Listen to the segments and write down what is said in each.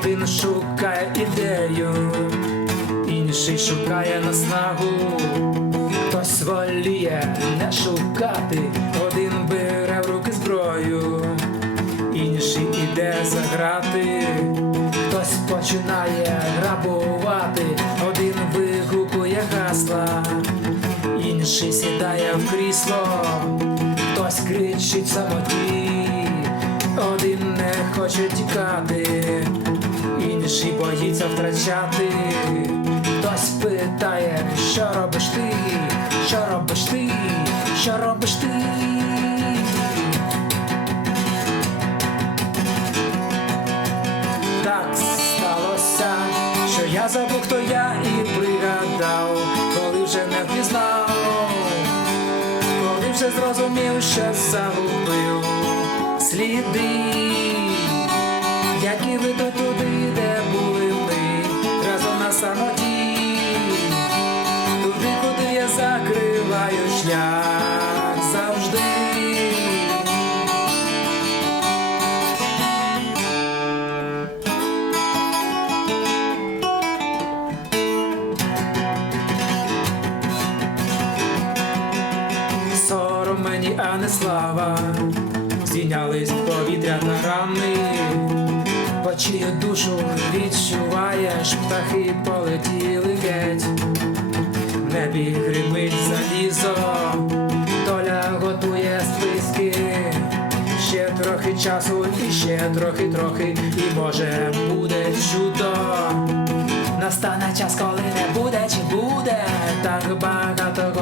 Один шукає ідею, інший шукає наснагу, хтось воліє не шукати, один бере в руки зброю, інший іде заграти, хтось починає грабувати, один вигукує гасла, інший сідає в крісло, хтось кричить самоті, один не хоче тікати інший боїться втрачати. Хтось питає, що робиш ти, що робиш ти, що робиш ти. Так сталося, що я забув, хто я і пригадав, коли вже не впізнав, коли вже зрозумів, що загубив сліди, слава, здійнялись повітря на рани, Почию душу відчуваєш, птахи полетіли геть, в небі гримить залізо, доля готує списки, ще трохи часу, і ще трохи, трохи, і може буде чудо. Настане час, коли не буде, чи буде так багато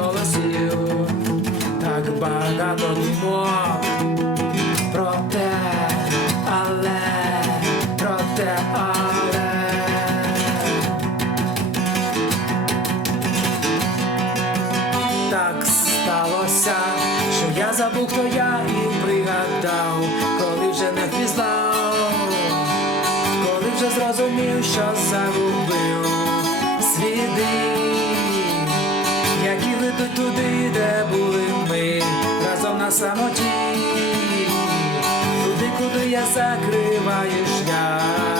Так сталося, що я забув, хто я і пригадав, коли вже не впізнав коли вже зрозумів, що загубив сліди, які ведуть туди, де були ми, разом на самоті, я закриваю шлях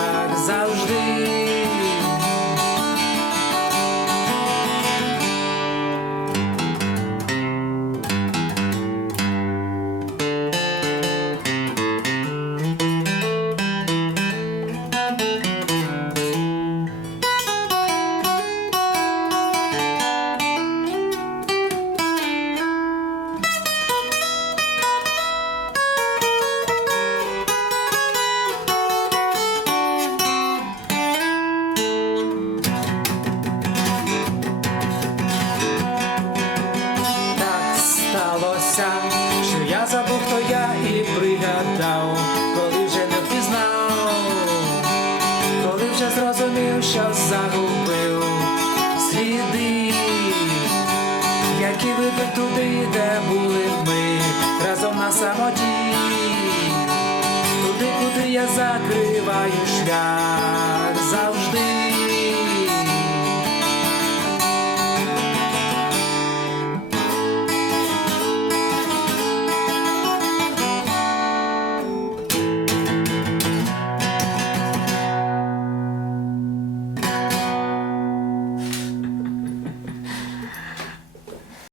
які вибір туди, де були ми, разом на самоті, туди, куди я закриваю шлях